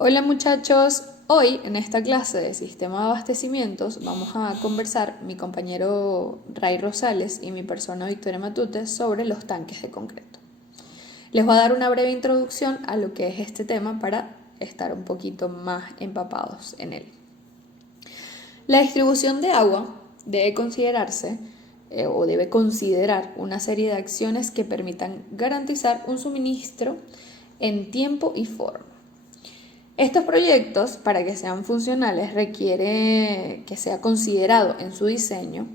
Hola muchachos, hoy en esta clase de sistema de abastecimientos vamos a conversar mi compañero Ray Rosales y mi persona Victoria Matute sobre los tanques de concreto. Les voy a dar una breve introducción a lo que es este tema para estar un poquito más empapados en él. La distribución de agua debe considerarse o debe considerar una serie de acciones que permitan garantizar un suministro en tiempo y forma. Estos proyectos, para que sean funcionales, requiere que sea considerado en su diseño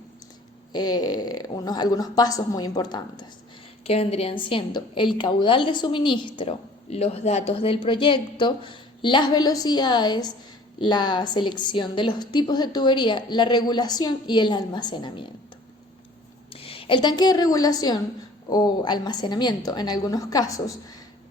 algunos pasos muy importantes, que vendrían siendo el caudal de suministro, los datos del proyecto, las velocidades, la selección de los tipos de tubería, la regulación y el almacenamiento. El tanque de regulación o almacenamiento, en algunos casos,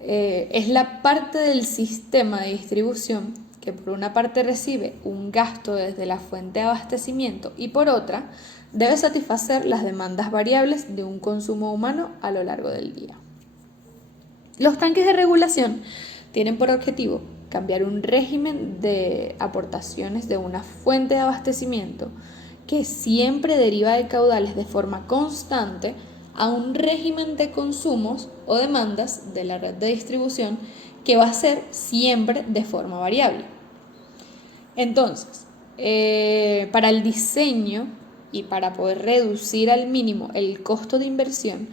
es la parte del sistema de distribución que por una parte recibe un gasto desde la fuente de abastecimiento y por otra debe satisfacer las demandas variables de un consumo humano a lo largo del día. Los tanques de regulación tienen por objetivo cambiar un régimen de aportaciones de una fuente de abastecimiento que siempre deriva de caudales de forma constante a un régimen de consumos o demandas de la red de distribución que va a ser siempre de forma variable. Entonces, para el diseño y para poder reducir al mínimo el costo de inversión,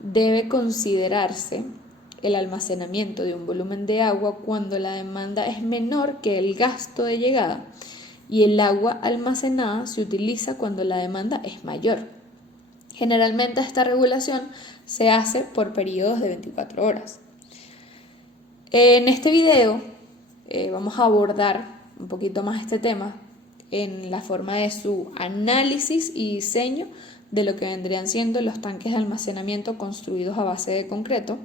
debe considerarse el almacenamiento de un volumen de agua cuando la demanda es menor que el gasto de llegada y el agua almacenada se utiliza cuando la demanda es mayor. Generalmente esta regulación se hace por periodos de 24 horas. En este video vamos a abordar un poquito más este tema en la forma de su análisis y diseño de lo que vendrían siendo los tanques de almacenamiento construidos a base de concreto,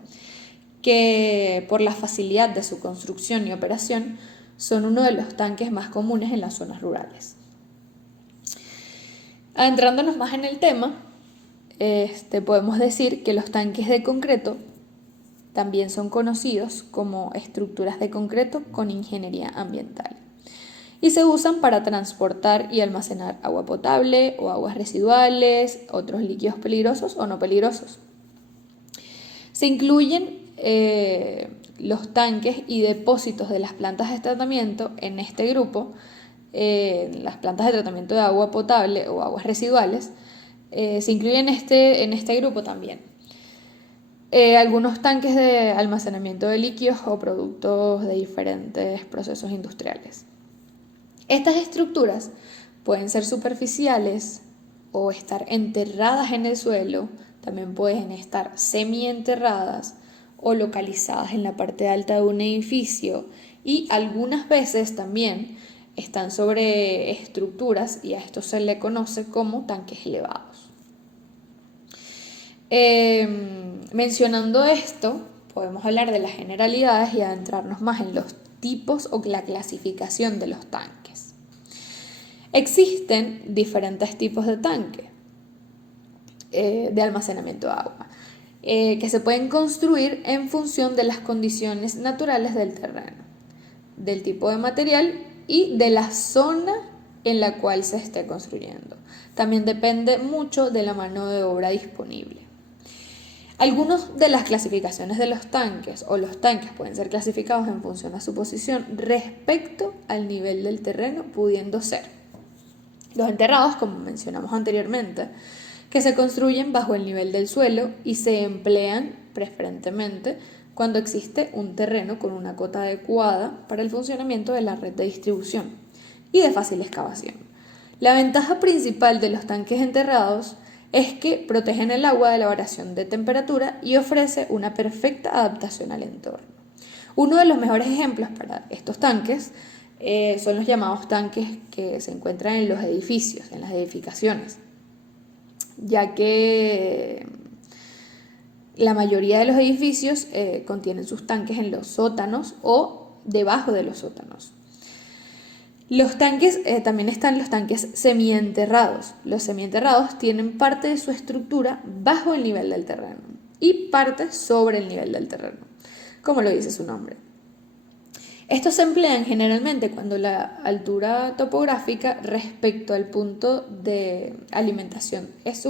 que por la facilidad de su construcción y operación son uno de los tanques más comunes en las zonas rurales. Adentrándonos más en el tema, podemos decir que los tanques de concreto también son conocidos como estructuras de concreto con ingeniería ambiental y se usan para transportar y almacenar agua potable o aguas residuales, otros líquidos peligrosos o no peligrosos. Se incluyen los tanques y depósitos de las plantas de tratamiento en este grupo, las plantas de tratamiento de agua potable o aguas residuales, se incluyen en este grupo también. Algunos tanques de almacenamiento de líquidos o productos de diferentes procesos industriales. Estas estructuras pueden ser superficiales o estar enterradas en el suelo, también pueden estar semienterradas o localizadas en la parte alta de un edificio y algunas veces también están sobre estructuras y a esto se le conoce como tanques elevados. Mencionando esto, podemos hablar de las generalidades y adentrarnos más en los tipos o la clasificación de los tanques. Existen diferentes tipos de tanque de almacenamiento de agua que se pueden construir en función de las condiciones naturales del terreno, del tipo de material y de la zona en la cual se esté construyendo. También depende mucho de la mano de obra disponible. Algunas de las clasificaciones de los tanques o los tanques pueden ser clasificados en función a su posición respecto al nivel del terreno, pudiendo ser los enterrados, como mencionamos anteriormente, que se construyen bajo el nivel del suelo y se emplean preferentemente cuando existe un terreno con una cota adecuada para el funcionamiento de la red de distribución y de fácil excavación. La ventaja principal de los tanques enterrados es que protegen el agua de la variación de temperatura y ofrece una perfecta adaptación al entorno. Uno de los mejores ejemplos para estos tanques son los llamados tanques que se encuentran en los edificios, en las edificaciones, ya que la mayoría de los edificios contienen sus tanques en los sótanos o debajo de los sótanos. Los tanques, también están los tanques semienterrados. Los semienterrados tienen parte de su estructura bajo el nivel del terreno y parte sobre el nivel del terreno, como lo dice su nombre. Estos se emplean generalmente cuando la altura topográfica respecto al punto de alimentación es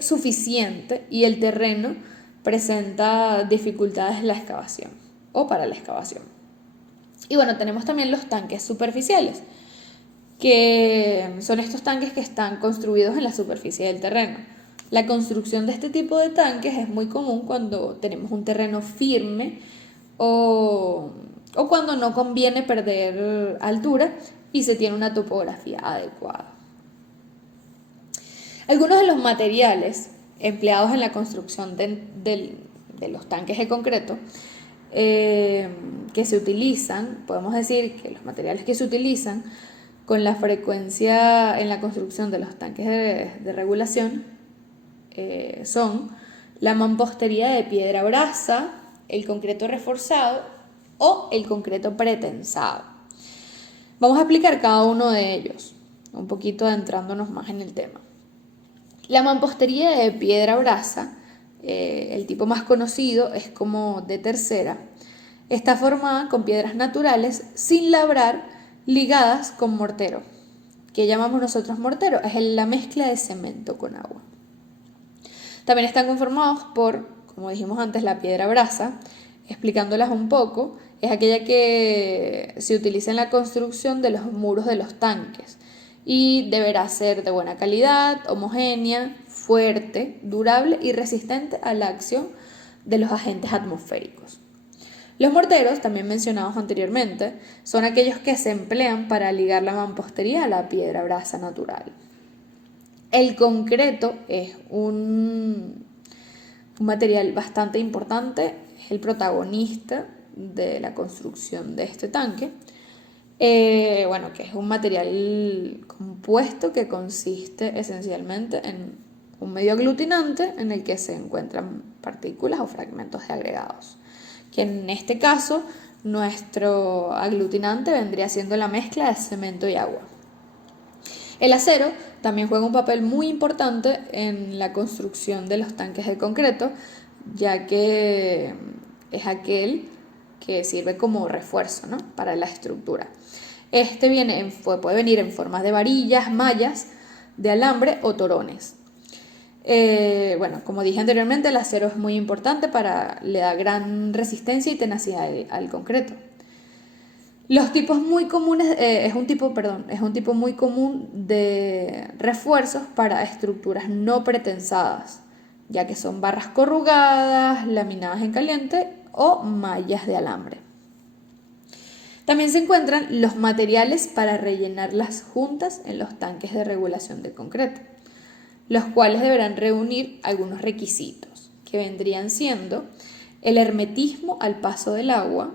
suficiente y el terreno presenta dificultades en la excavación o para la excavación. Y bueno, tenemos también los tanques superficiales, que son estos tanques que están construidos en la superficie del terreno. La construcción de este tipo de tanques es muy común cuando tenemos un terreno firme o cuando no conviene perder altura y se tiene una topografía adecuada. Algunos de los materiales empleados en la construcción de los tanques de concreto que se utilizan, podemos decir que los materiales que se utilizan con la frecuencia en la construcción de los tanques de regulación son la mampostería de piedra brasa, el concreto reforzado o el concreto pretensado. Vamos a explicar cada uno de ellos, un poquito adentrándonos más en el tema. La mampostería de piedra brasa, el tipo más conocido es como de tercera, está formada con piedras naturales sin labrar, ligadas con mortero. ¿Qué llamamos nosotros mortero? Es la mezcla de cemento con agua. También están conformados por, como dijimos antes, la piedra brasa. Explicándolas un poco, es aquella que se utiliza en la construcción de los muros de los tanques y deberá ser de buena calidad, homogénea, fuerte, durable y resistente a la acción de los agentes atmosféricos. Los morteros, también mencionados anteriormente, son aquellos que se emplean para ligar la mampostería a la piedra brasa natural. El concreto es un material bastante importante, es el protagonista de la construcción de este tanque. Que es un material compuesto que consiste esencialmente en un medio aglutinante en el que se encuentran partículas o fragmentos de agregados, que en este caso nuestro aglutinante vendría siendo la mezcla de cemento y agua. El acero también juega un papel muy importante en la construcción de los tanques de concreto, ya que es aquel que sirve como refuerzo, ¿no?, para la estructura. Este puede venir en formas de varillas, mallas de alambre o torones. Como dije anteriormente, el acero es muy importante le da gran resistencia y tenacidad al concreto. Los tipos muy comunes, es un tipo muy común de refuerzos para estructuras no pretensadas, ya que son barras corrugadas, laminadas en caliente o mallas de alambre. También se encuentran los materiales para rellenar las juntas en los tanques de regulación de concreto, los cuales deberán reunir algunos requisitos, que vendrían siendo el hermetismo al paso del agua,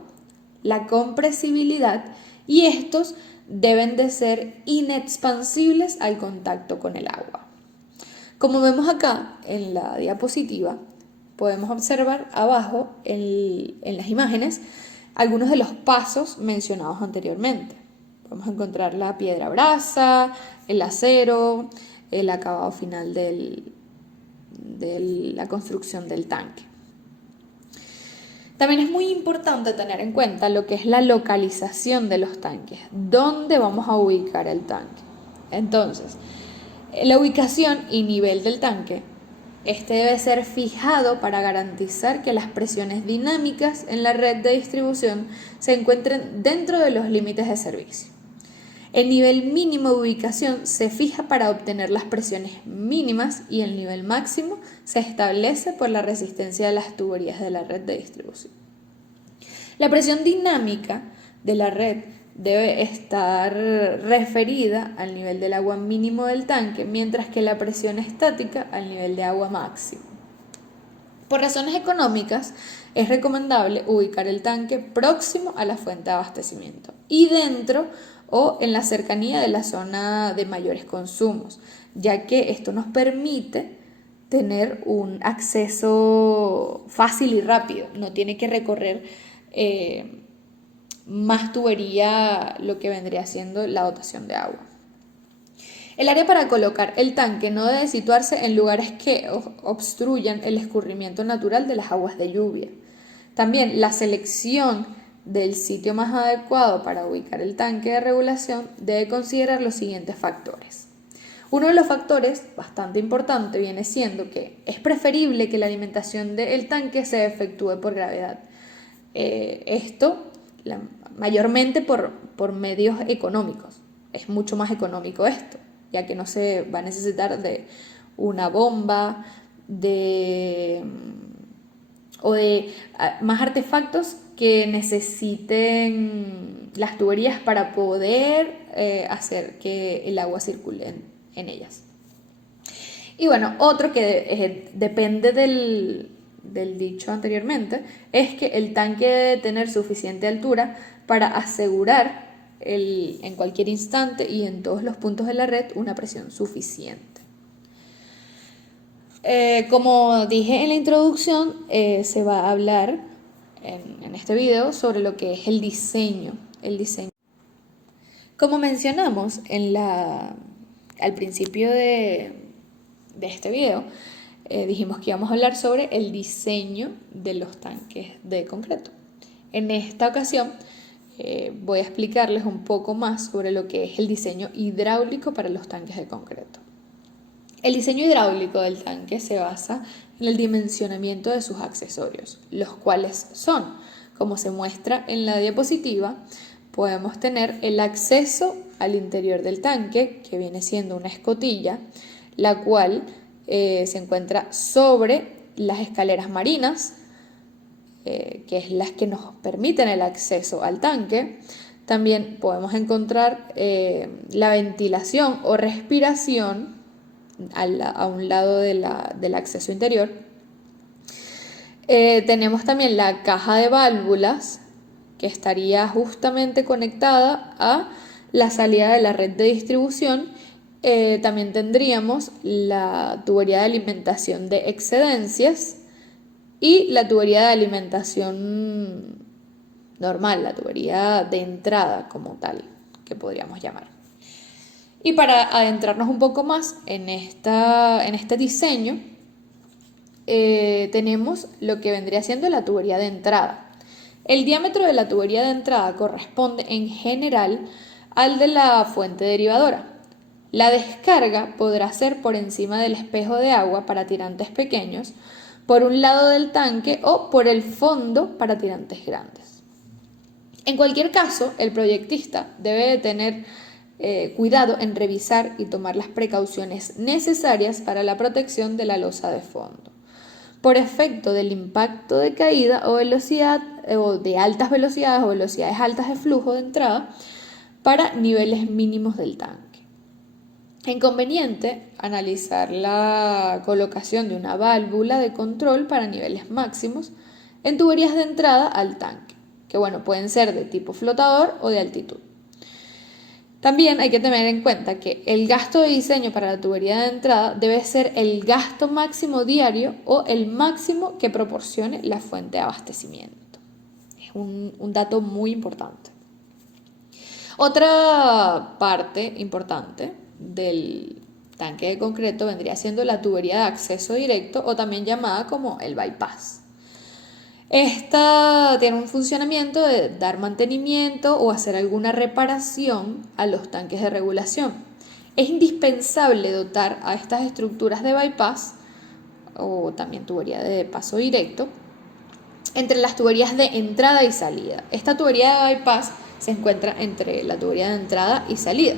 la compresibilidad, y estos deben de ser inexpansibles al contacto con el agua. Como vemos acá en la diapositiva, podemos observar abajo en las imágenes algunos de los pasos mencionados anteriormente. Podemos encontrar la piedra brasa, el acero, el acabado final de la construcción del tanque. También es muy importante tener en cuenta lo que es la localización de los tanques, dónde vamos a ubicar el tanque. Entonces, la ubicación y nivel del tanque, este debe ser fijado para garantizar que las presiones dinámicas en la red de distribución se encuentren dentro de los límites de servicio. El nivel mínimo de ubicación se fija para obtener las presiones mínimas y el nivel máximo se establece por la resistencia de las tuberías de la red de distribución. La presión dinámica de la red debe estar referida al nivel del agua mínimo del tanque, mientras que la presión estática al nivel de agua máximo. Por razones económicas, es recomendable ubicar el tanque próximo a la fuente de abastecimiento y dentro o en la cercanía de la zona de mayores consumos, ya que esto nos permite tener un acceso fácil y rápido, no tiene que recorrer más tubería, lo que vendría siendo la dotación de agua. El área para colocar el tanque no debe situarse en lugares que obstruyan el escurrimiento natural de las aguas de lluvia. También la selección del sitio más adecuado para ubicar el tanque de regulación, debe considerar los siguientes factores. Uno de los factores bastante importante viene siendo que es preferible que la alimentación del tanque se efectúe por gravedad. Mayormente por medios económicos. Es mucho más económico esto, ya que no se va a necesitar de una bomba, o de más artefactos que necesiten las tuberías para poder hacer que el agua circule en ellas. Y bueno, otro que depende del dicho anteriormente es que el tanque debe tener suficiente altura para asegurar en cualquier instante y en todos los puntos de la red una presión suficiente. Como dije en la introducción, se va a hablar en este video sobre lo que es el diseño. Como mencionamos al principio de este video, dijimos que íbamos a hablar sobre el diseño de los tanques de concreto. En esta ocasión voy a explicarles un poco más sobre lo que es el diseño hidráulico para los tanques de concreto. El diseño hidráulico del tanque se basa en el dimensionamiento de sus accesorios, los cuales son, como se muestra en la diapositiva, podemos tener el acceso al interior del tanque, que viene siendo una escotilla, la cual se encuentra sobre las escaleras marinas, que es las que nos permiten el acceso al tanque. También podemos encontrar la ventilación o respiración a un lado del acceso interior. Tenemos también la caja de válvulas, que estaría justamente conectada a la salida de la red de distribución. También tendríamos la tubería de alimentación de excedencias y la tubería de alimentación normal, la tubería de entrada como tal, que podríamos llamar. Y para adentrarnos un poco más en este diseño, tenemos lo que vendría siendo la tubería de entrada. El diámetro de la tubería de entrada corresponde en general al de la fuente derivadora. La descarga podrá ser por encima del espejo de agua para tirantes pequeños, por un lado del tanque o por el fondo para tirantes grandes. En cualquier caso, el proyectista debe tener cuidado en revisar y tomar las precauciones necesarias para la protección de la losa de fondo, por efecto del impacto de caída o velocidad o de altas velocidades o velocidades altas de flujo de entrada para niveles mínimos del tanque. Es inconveniente analizar la colocación de una válvula de control para niveles máximos en tuberías de entrada al tanque, que pueden ser de tipo flotador o de altitud. También hay que tener en cuenta que el gasto de diseño para la tubería de entrada debe ser el gasto máximo diario o el máximo que proporcione la fuente de abastecimiento. Es un dato muy importante. Otra parte importante del tanque de concreto vendría siendo la tubería de acceso directo, o también llamada como el bypass. Esta tiene un funcionamiento de dar mantenimiento o hacer alguna reparación a los tanques de regulación. Es indispensable dotar a estas estructuras de bypass, o también tubería de paso directo, entre las tuberías de entrada y salida. Esta tubería de bypass se encuentra entre la tubería de entrada y salida,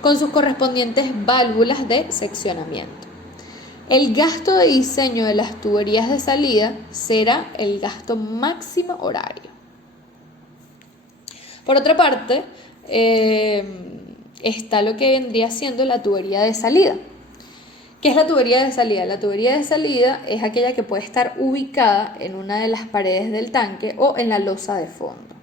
con sus correspondientes válvulas de seccionamiento. El gasto de diseño de las tuberías de salida será el gasto máximo horario. Por otra parte, está lo que vendría siendo la tubería de salida. ¿Qué es la tubería de salida? La tubería de salida es aquella que puede estar ubicada en una de las paredes del tanque o en la losa de fondo.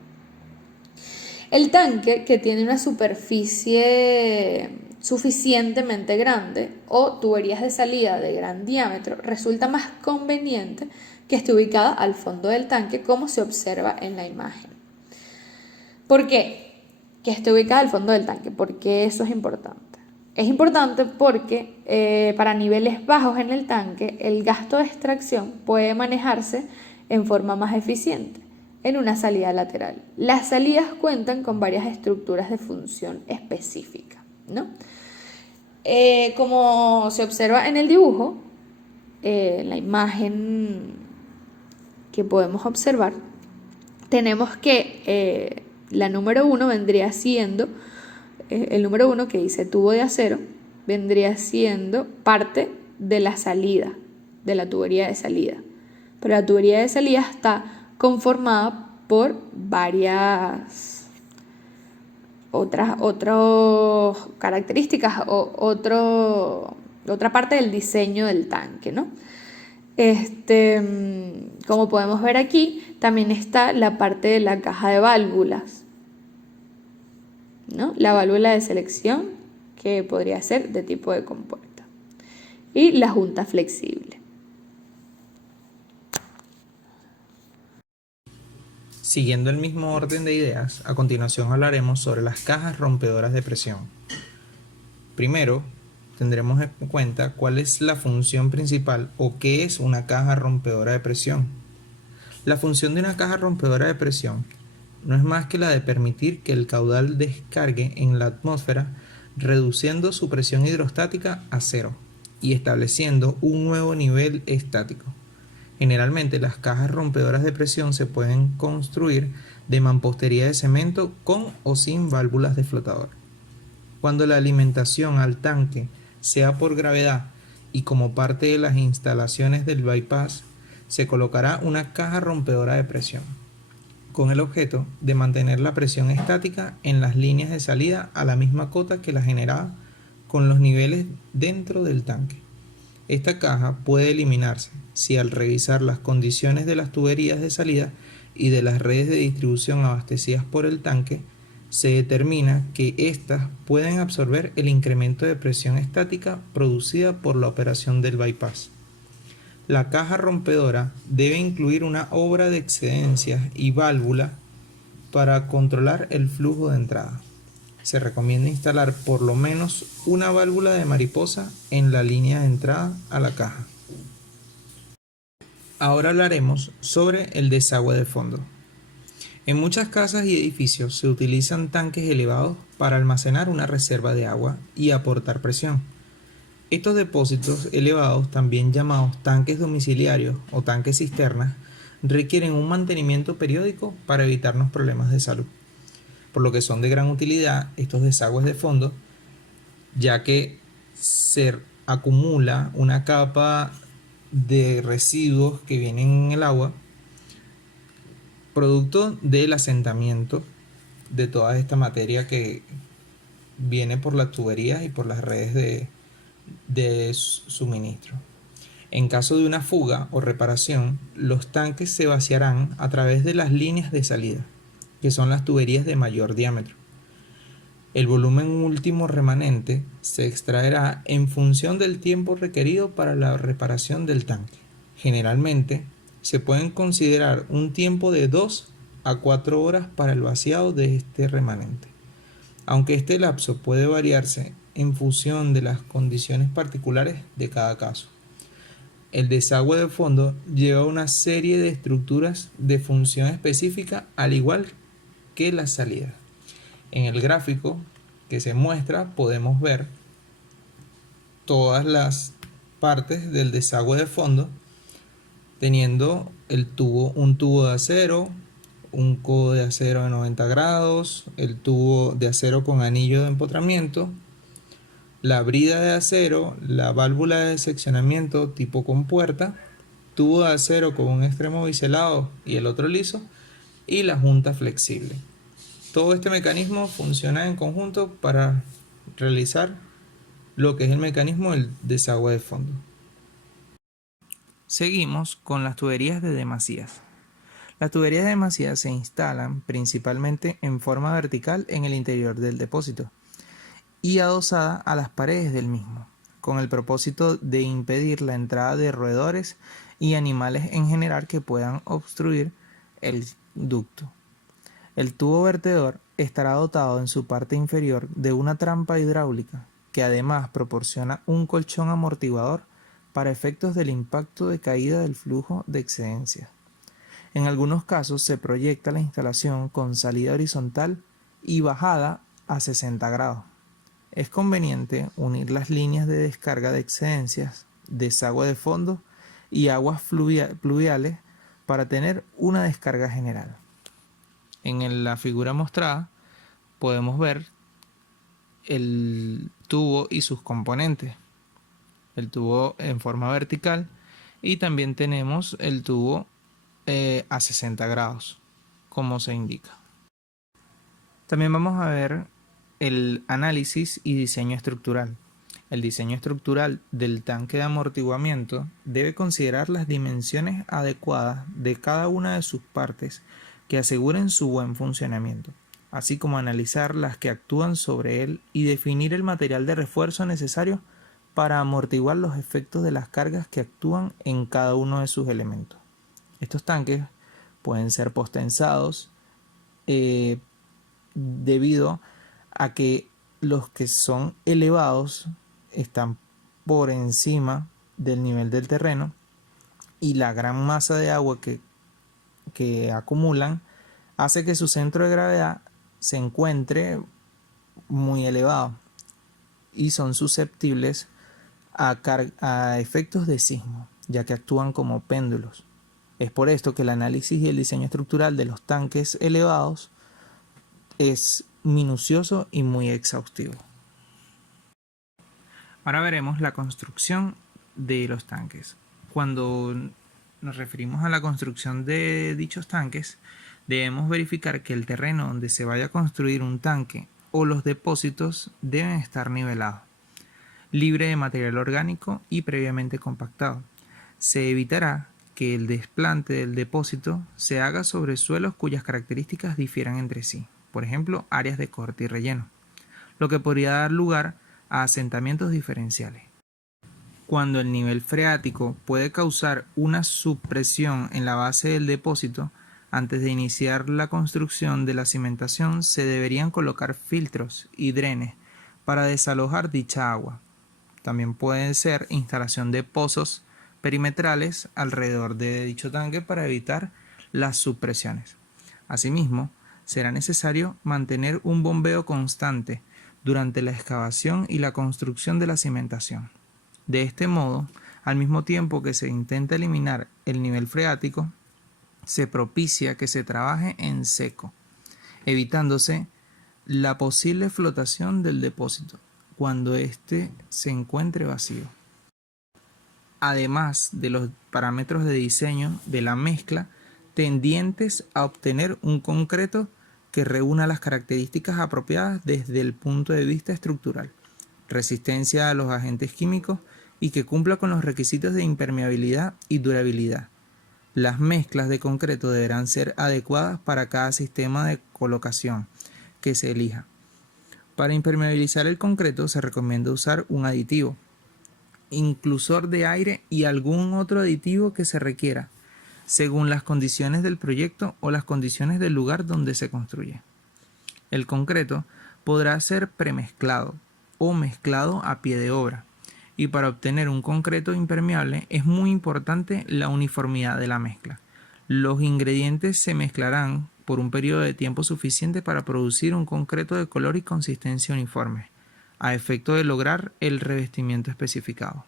El tanque, que tiene una superficie suficientemente grande o tuberías de salida de gran diámetro, resulta más conveniente que esté ubicada al fondo del tanque, como se observa en la imagen. ¿Por qué? Que esté ubicada al fondo del tanque. ¿Por qué eso es importante? Es importante porque para niveles bajos en el tanque el gasto de extracción puede manejarse en forma más eficiente. en una salida lateral. Las salidas cuentan con varias estructuras de función específica, ¿no? Como se observa en el dibujo, la imagen que podemos observar, tenemos que la número 1 vendría siendo, el número 1 que dice tubo de acero, vendría siendo parte de la salida, de la tubería de salida. Pero la tubería de salida está conformada por varias otras características o otra parte del diseño del tanque, ¿no? Como podemos ver aquí, también está la parte de la caja de válvulas, ¿no? La válvula de selección, que podría ser de tipo de compuerta, y la junta flexible. Siguiendo el mismo orden de ideas, a continuación hablaremos sobre las cajas rompedoras de presión. Primero, tendremos en cuenta cuál es la función principal o qué es una caja rompedora de presión. La función de una caja rompedora de presión no es más que la de permitir que el caudal descargue en la atmósfera, reduciendo su presión hidrostática a cero y estableciendo un nuevo nivel estático. Generalmente las cajas rompedoras de presión se pueden construir de mampostería de cemento con o sin válvulas de flotador. Cuando la alimentación al tanque sea por gravedad y como parte de las instalaciones del bypass, se colocará una caja rompedora de presión, con el objeto de mantener la presión estática en las líneas de salida a la misma cota que la generada con los niveles dentro del tanque. Esta caja puede eliminarse si al revisar las condiciones de las tuberías de salida y de las redes de distribución abastecidas por el tanque, se determina que éstas pueden absorber el incremento de presión estática producida por la operación del bypass. La caja rompedora debe incluir una obra de excedencias y válvula para controlar el flujo de entrada. Se recomienda instalar por lo menos una válvula de mariposa en la línea de entrada a la caja. Ahora hablaremos sobre el desagüe de fondo. En muchas casas y edificios se utilizan tanques elevados para almacenar una reserva de agua y aportar presión. Estos depósitos elevados, también llamados tanques domiciliarios o tanques cisternas, requieren un mantenimiento periódico para evitarnos problemas de salud, por lo que son de gran utilidad estos desagües de fondo, ya que se acumula una capa de residuos que vienen en el agua, producto del asentamiento de toda esta materia que viene por las tuberías y por las redes de suministro. En caso de una fuga o reparación, los tanques se vaciarán a través de las líneas de salida, que son las tuberías de mayor diámetro. El volumen último remanente se extraerá en función del tiempo requerido para la reparación del tanque. Generalmente, se pueden considerar un tiempo de 2 a 4 horas para el vaciado de este remanente, aunque este lapso puede variarse en función de las condiciones particulares de cada caso. El desagüe de fondo lleva una serie de estructuras de función específica, al igual que la salida. En el gráfico que se muestra podemos ver todas las partes del desagüe de fondo, teniendo un tubo de acero, un codo de acero de 90 grados, el tubo de acero con anillo de empotramiento, la brida de acero, la válvula de seccionamiento tipo compuerta, tubo de acero con un extremo biselado y el otro liso, y la junta flexible. Todo este mecanismo funciona en conjunto para realizar lo que es el mecanismo del desagüe de fondo. Seguimos con las tuberías de demasías. Las tuberías de demasías se instalan principalmente en forma vertical en el interior del depósito y adosada a las paredes del mismo, con el propósito de impedir la entrada de roedores y animales en general que puedan obstruir el ducto. El tubo vertedor estará dotado en su parte inferior de una trampa hidráulica que además proporciona un colchón amortiguador para efectos del impacto de caída del flujo de excedencia. En algunos casos se proyecta la instalación con salida horizontal y bajada a 60 grados. Es conveniente unir las líneas de descarga de excedencias, desagüe de fondo y aguas pluviales para tener una descarga general. En la figura mostrada podemos ver el tubo y sus componentes. El tubo en forma vertical y también tenemos el tubo a 60 grados, como se indica. También vamos a ver el análisis y diseño estructural. El diseño estructural del tanque de amortiguamiento debe considerar las dimensiones adecuadas de cada una de sus partes que aseguren su buen funcionamiento, así como analizar las que actúan sobre él y definir el material de refuerzo necesario para amortiguar los efectos de las cargas que actúan en cada uno de sus elementos. Estos tanques pueden ser postensados debido a que los que son elevados están por encima del nivel del terreno y la gran masa de agua que acumulan hace que su centro de gravedad se encuentre muy elevado y son susceptibles a efectos de sismo, ya que actúan como péndulos. Es por esto que el análisis y el diseño estructural de los tanques elevados es minucioso y muy exhaustivo. Ahora veremos la construcción de los tanques. Cuando nos referimos a la construcción de dichos tanques, debemos verificar que el terreno donde se vaya a construir un tanque o los depósitos deben estar nivelados, libre de material orgánico y previamente compactado. Se evitará que el desplante del depósito se haga sobre suelos cuyas características difieran entre sí, por ejemplo, áreas de corte y relleno, lo que podría dar lugar a asentamientos diferenciales. Cuando el nivel freático puede causar una subpresión en la base del depósito, antes de iniciar la construcción de la cimentación se deberían colocar filtros y drenes para desalojar dicha agua. También puede ser instalación de pozos perimetrales alrededor de dicho tanque para evitar las subpresiones. Asimismo, será necesario mantener un bombeo constante durante la excavación y la construcción de la cimentación. De este modo, al mismo tiempo que se intenta eliminar el nivel freático, se propicia que se trabaje en seco, evitándose la posible flotación del depósito cuando éste se encuentre vacío. Además de los parámetros de diseño de la mezcla tendientes a obtener un concreto que reúna las características apropiadas desde el punto de vista estructural, resistencia a los agentes químicos y que cumpla con los requisitos de impermeabilidad y durabilidad. Las mezclas de concreto deberán ser adecuadas para cada sistema de colocación que se elija. Para impermeabilizar el concreto se recomienda usar un aditivo, inclusor de aire y algún otro aditivo que se requiera, según las condiciones del proyecto o las condiciones del lugar donde se construye. El concreto podrá ser premezclado o mezclado a pie de obra, y para obtener un concreto impermeable es muy importante la uniformidad de la mezcla. Los ingredientes se mezclarán por un periodo de tiempo suficiente para producir un concreto de color y consistencia uniforme, a efecto de lograr el revestimiento especificado.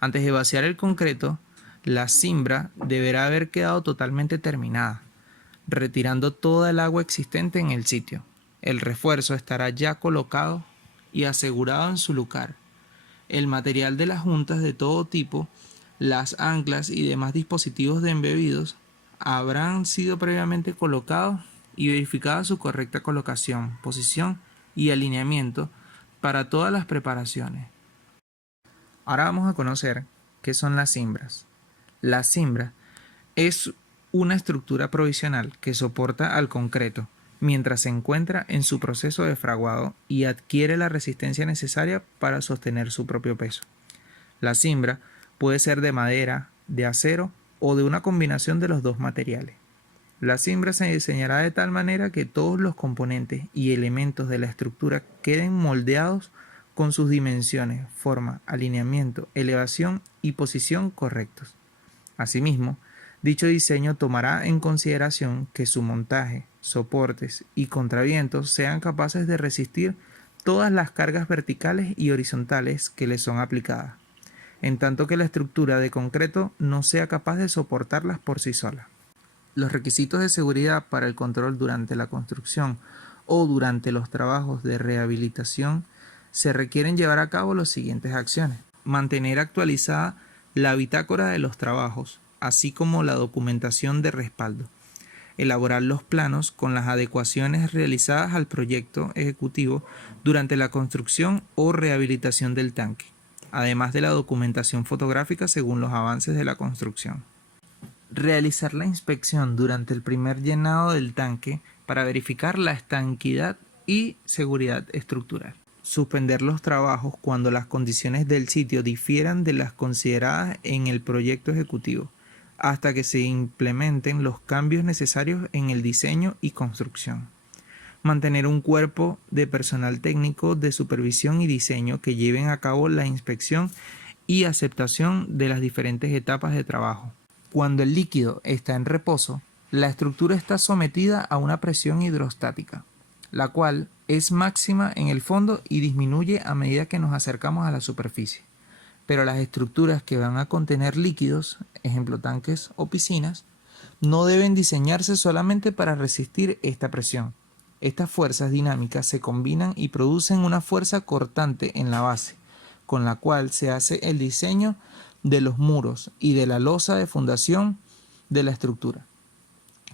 Antes de vaciar el concreto, la cimbra deberá haber quedado totalmente terminada, retirando toda el agua existente en el sitio. El refuerzo estará ya colocado y asegurado en su lugar. El material de las juntas de todo tipo, las anclas y demás dispositivos de embebidos habrán sido previamente colocados y verificada su correcta colocación, posición y alineamiento para todas las preparaciones. Ahora vamos a conocer qué son las cimbras. La cimbra es una estructura provisional que soporta al concreto mientras se encuentra en su proceso de fraguado y adquiere la resistencia necesaria para sostener su propio peso. La cimbra puede ser de madera, de acero o de una combinación de los dos materiales. La cimbra se diseñará de tal manera que todos los componentes y elementos de la estructura queden moldeados con sus dimensiones, forma, alineamiento, elevación y posición correctos. Asimismo, Dicho diseño tomará en consideración que su montaje, soportes y contravientos sean capaces de resistir todas las cargas verticales y horizontales que le son aplicadas, en tanto que la estructura de concreto no sea capaz de soportarlas por sí sola. Los requisitos de seguridad para el control durante la construcción o durante los trabajos de rehabilitación se requieren llevar a cabo las siguientes acciones: mantener actualizada la bitácora de los trabajos, así como la documentación de respaldo, elaborar los planos con las adecuaciones realizadas al proyecto ejecutivo durante la construcción o rehabilitación del tanque, además de la documentación fotográfica según los avances de la construcción. Realizar la inspección durante el primer llenado del tanque para verificar la estanquidad y seguridad estructural. Suspender los trabajos cuando las condiciones del sitio difieran de las consideradas en el proyecto ejecutivo, hasta que se implementen los cambios necesarios en el diseño y construcción. Mantener un cuerpo de personal técnico de supervisión y diseño que lleven a cabo la inspección y aceptación de las diferentes etapas de trabajo. Cuando el líquido está en reposo, la estructura está sometida a una presión hidrostática, la cual es máxima en el fondo y disminuye a medida que nos acercamos a la superficie. Pero las estructuras que van a contener líquidos, ejemplo tanques o piscinas, no deben diseñarse solamente para resistir esta presión. Estas fuerzas dinámicas se combinan y producen una fuerza cortante en la base, con la cual se hace el diseño de los muros y de la losa de fundación de la estructura.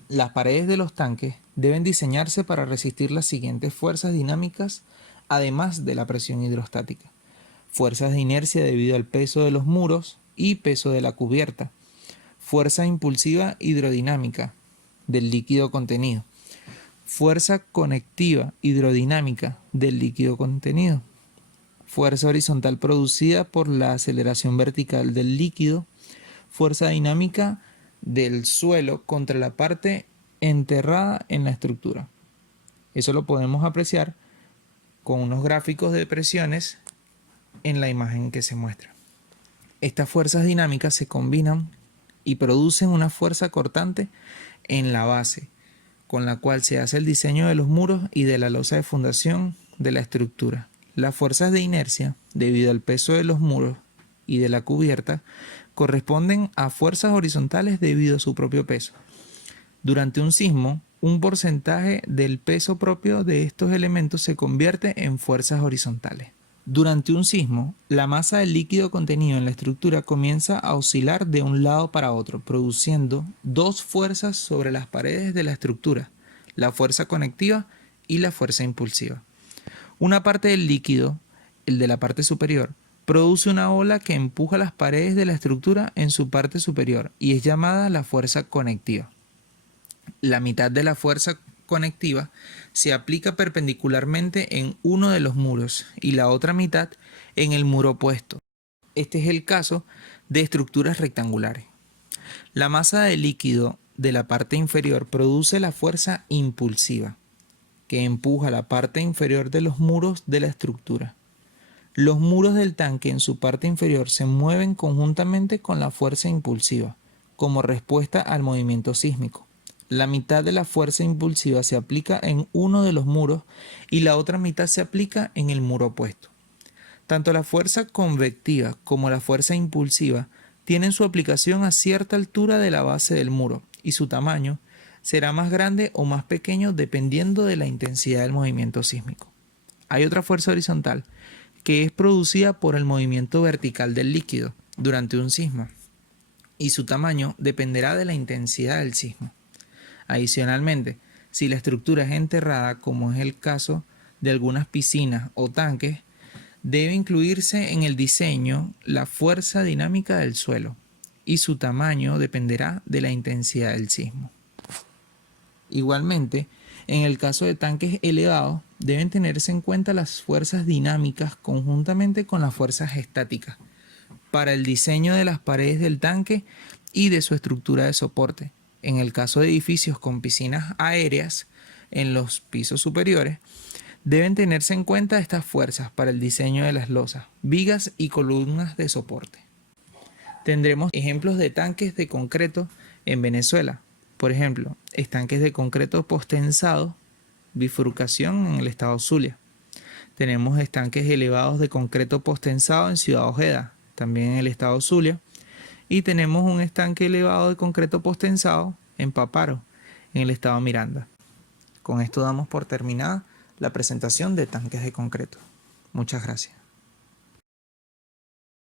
Las paredes de los tanques deben diseñarse para resistir las siguientes fuerzas dinámicas, además de la presión hidrostática: fuerzas de inercia debido al peso de los muros y peso de la cubierta, fuerza impulsiva hidrodinámica del líquido contenido, fuerza conectiva hidrodinámica del líquido contenido, fuerza horizontal producida por la aceleración vertical del líquido, fuerza dinámica del suelo contra la parte enterrada en la estructura. Eso lo podemos apreciar con unos gráficos de presiones en la imagen que se muestra. Estas fuerzas dinámicas se combinan y producen una fuerza cortante en la base, con la cual se hace el diseño de los muros y de la losa de fundación de la estructura. Las fuerzas de inercia, debido al peso de los muros y de la cubierta, corresponden a fuerzas horizontales debido a su propio peso. Durante un sismo, un porcentaje del peso propio de estos elementos se convierte en fuerzas horizontales. Durante un sismo, la masa del líquido contenido en la estructura comienza a oscilar de un lado para otro, produciendo dos fuerzas sobre las paredes de la estructura: la fuerza conectiva y la fuerza impulsiva. Una parte del líquido, el de la parte superior, produce una ola que empuja las paredes de la estructura en su parte superior y es llamada la fuerza conectiva. La mitad de la fuerza conectiva se aplica perpendicularmente en uno de los muros y la otra mitad en el muro opuesto. Este es el caso de estructuras rectangulares. La masa de líquido de la parte inferior produce la fuerza impulsiva, que empuja la parte inferior de los muros de la estructura. Los muros del tanque en su parte inferior se mueven conjuntamente con la fuerza impulsiva, como respuesta al movimiento sísmico. La mitad de la fuerza impulsiva se aplica en uno de los muros y la otra mitad se aplica en el muro opuesto. Tanto la fuerza convectiva como la fuerza impulsiva tienen su aplicación a cierta altura de la base del muro y su tamaño será más grande o más pequeño dependiendo de la intensidad del movimiento sísmico. Hay otra fuerza horizontal que es producida por el movimiento vertical del líquido durante un sismo y su tamaño dependerá de la intensidad del sismo. Adicionalmente, si la estructura es enterrada, como es el caso de algunas piscinas o tanques, debe incluirse en el diseño la fuerza dinámica del suelo y su tamaño dependerá de la intensidad del sismo. Igualmente, en el caso de tanques elevados, deben tenerse en cuenta las fuerzas dinámicas conjuntamente con las fuerzas estáticas para el diseño de las paredes del tanque y de su estructura de soporte. En el caso de edificios con piscinas aéreas en los pisos superiores, deben tenerse en cuenta estas fuerzas para el diseño de las losas, vigas y columnas de soporte. Tendremos ejemplos de tanques de concreto en Venezuela. Por ejemplo, estanques de concreto posttensado, bifurcación en el estado Zulia. Tenemos estanques elevados de concreto posttensado en Ciudad Ojeda, también en el estado Zulia. Y tenemos un estanque elevado de concreto posttensado en Paparo, en el estado Miranda. Con esto damos por terminada la presentación de tanques de concreto. Muchas gracias.